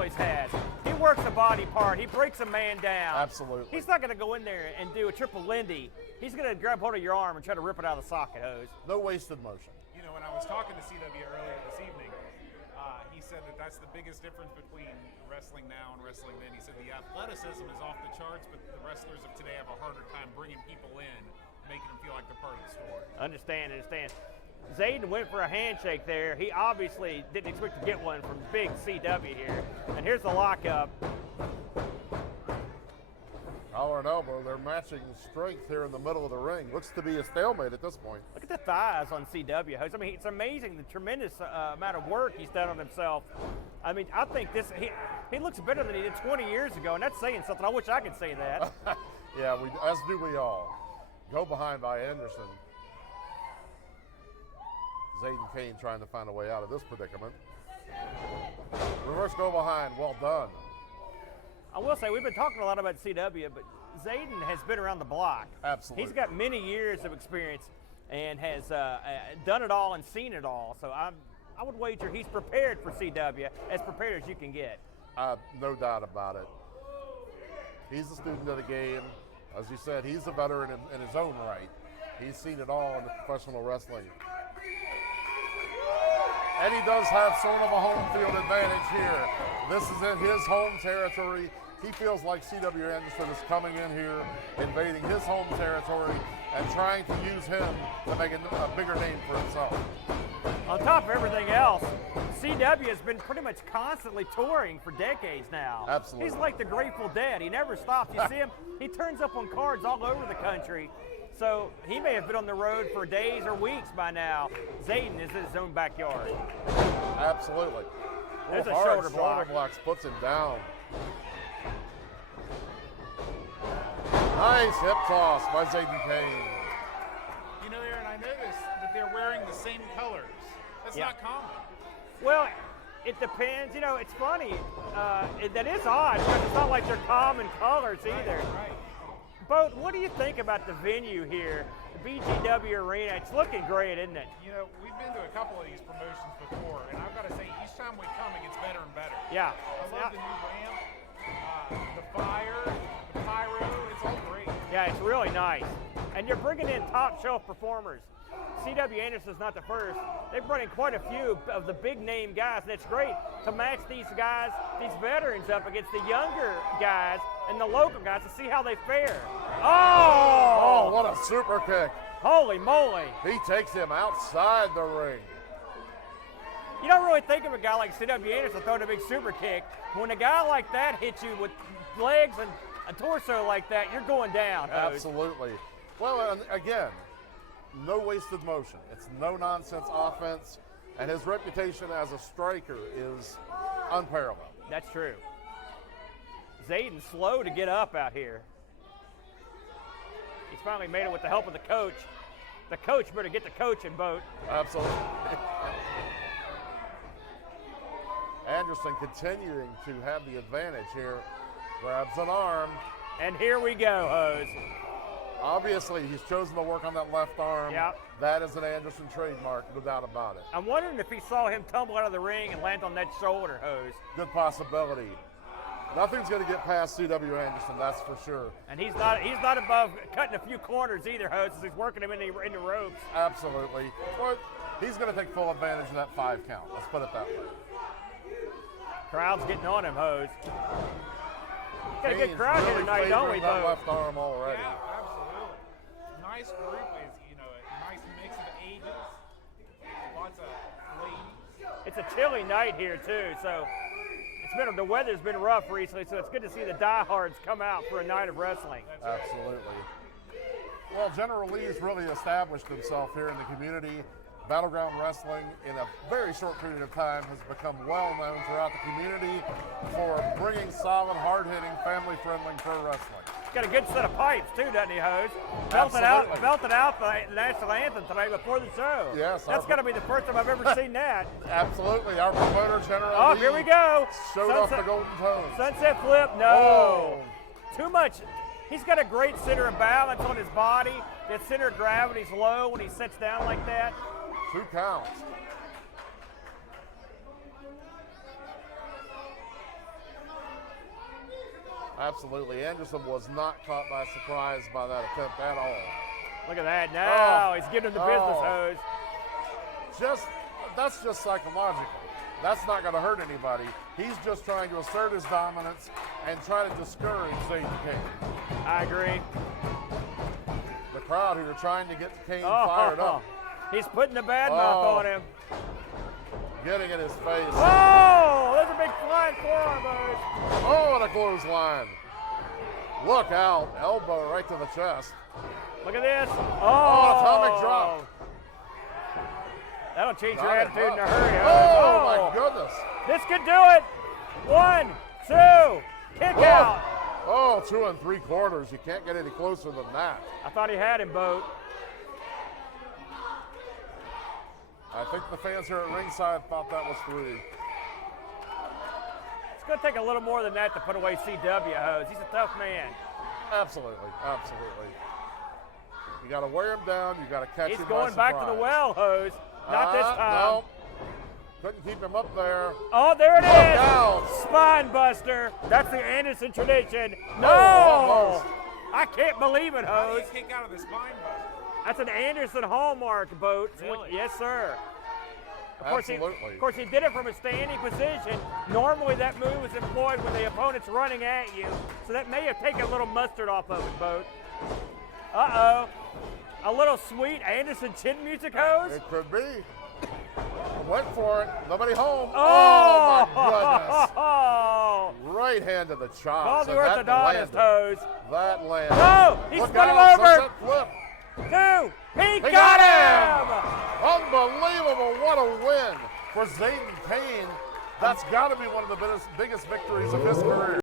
always has. He works the body part. He breaks a man down. Absolutely. He's not going to go in there and do a triple Lindy. He's going to grab hold of your arm and try to rip it out of the socket, Hose. No wasted motion. You know, when I was talking to CW earlier this evening, he said that that's the biggest difference between wrestling now and wrestling then. He said the athleticism is off the charts, but the wrestlers of today have a harder time bringing people in, making them feel like they're part of the story. Understand. Zaiden went for a handshake there. He obviously didn't expect to get one from big CW here. And here's the lockup. Collar and elbow, they're matching strength here in the middle of the ring. Looks to be a stalemate at this point. Look at the thighs on CW, Hose. I mean, it's amazing the tremendous amount of work he's done on himself. I mean, I think he looks better than he did 20 years ago, and that's saying something. I wish I could say that. Yeah, as do we all. Go behind by Anderson. Zaiden Kane trying to find a way out of this predicament. Reverse go behind, well done. I will say, we've been talking a lot about CW, but Zaiden has been around the block. Absolutely. He's got many years of experience and has done it all and seen it all. So I would wager he's prepared for CW, as prepared as you can get. No doubt about it. He's a student of the game. As you said, he's a veteran in his own right. He's seen it all in the professional wrestling. And he does have sort of a home field advantage here. This is in his home territory. He feels like C.W. Anderson is coming in here, invading his home territory, and trying to use him to make a bigger name for himself. On top of everything else, CW has been pretty much constantly touring for decades now. Absolutely. He's like the Grateful Dead. He never stops. You see him, he turns up on cards all over the country. So he may have been on the road for days or weeks by now. Zaiden is in his own backyard. Absolutely. There's a hard shoulder block. blocks puts him down. Nice hip toss by Zaiden Kane. You know, Aaron, I noticed that they're wearing the same colors. That's not common. Well, it depends. You know, it's funny. That is odd because it's not like they're common colors either. Right. Boat, what do you think about the venue here, the BGW Arena? It's looking great, isn't it? You know, we've been to a couple of these promotions before, and I've got to say, each time we come, it gets better and better. Yeah. I love the new ramp, the fire, the pyro, it's all great. Yeah, it's really nice. And you're bringing in top shelf performers. C.W. Anderson's not the first. They've brought in quite a few of the big name guys, and it's great to match these guys, these veterans up against the younger guys and the local guys to see how they fare. Oh, what a super kick. Holy moly. He takes him outside the ring. You don't really think of a guy like C.W. Anderson throwing a big super kick. When a guy like that hits you with legs and a torso like that, you're going down. Absolutely. Well, and again, no wasted motion. It's no nonsense offense, and his reputation as a striker is unparalleled. That's true. Zaiden slow to get up out here. He's finally made it with the help of the coach. The coach better get the coaching, Boat. Absolutely. Anderson continuing to have the advantage here. Grabs an arm. And here we go, Hose. Obviously, he's chosen to work on that left arm. Yep. That is an Anderson trademark, no doubt about it. I'm wondering if he saw him tumble out of the ring and land on that shoulder, Hose. Good possibility. Nothing's going to get past C.W. Anderson, that's for sure. And he's not above cutting a few corners either, Hose, as he's working him in the ropes. Absolutely. But he's going to take full advantage of that 5 count. Let's put it that way. Crowd's getting on him, Hose. Got a good Kane's crowd here really tonight, don't we, that Bo? left arm already. Yeah, absolutely. Nice group is, you know, a nice mix of ages. Lots of ladies. It's a chilly night here too, so the weather's been rough recently, so it's good to see the diehards come out for a night of wrestling. Absolutely. Well, General Lee's really established himself here in the community. Battleground Wrestling, in a very short period of time, has become well known throughout the community for bringing solid, hard-hitting, family-friendly pro wrestling. He's got a good set of pipes too, doesn't he, Hose? Belted out the national anthem tonight before the show. Yes. That's got to be the first time I've ever seen that. Absolutely. Our promoter, General Oh, Lee, here we go. showed off the golden toes. Sunset flip, no. Oh. Too much. He's got a great center of balance on his body. That center of gravity's low when he sits down like that. 2 counts. Absolutely. Anderson was not caught by surprise by that attempt at all. Look at that. Now he's giving him the business Oh. hose. That's just psychological. That's not going to hurt anybody. He's just trying to assert his dominance and try to discourage Zaiden Kane. I agree. The crowd who are trying to get Kane fired up. He's putting the bad mouth on him. Getting in his face. Oh, there's a big flying forearm hose. Oh, and a clothesline. Look out. Elbow right to the chest. Look at this. Oh, atomic drop. That'll change your Got it attitude in a up. hurry. Oh, my goodness. This could do it. 1, 2, kick out. Oh, 2 3/4. You can't get any closer than that. I thought he had him, Boat. I think the fans here at ringside thought that was 3. It's going to take a little more than that to put away CW hose. He's a tough man. Absolutely, absolutely. You got to wear him down. You got to catch He's him going by back to the surprise. well hose. Not this time. No. Couldn't keep him up there. Oh, there it Look is. out. Spine buster. That's the Anderson tradition. No. almost. I can't believe it, How do you hose. kick out of the spine buster? That's an Anderson hallmark, Boat. Really? Yes, sir. Absolutely. Of course, he did it from a standing position. Normally, that move is employed when the opponent's running at you. So that may have taken a little mustard off of it, Boat. Uh-oh. A little sweet Anderson chin music hose? It could be. Went for it. Nobody home. Oh, my goodness. Oh, Right hand to the chop. call the So that orthodontist landed. hose. That landed. No, he Look spun him out, over. sunset flip. 2, he He got got him. Unbelievable. What a win for Zaiden Kane. That's got to be one of the biggest victories of his career.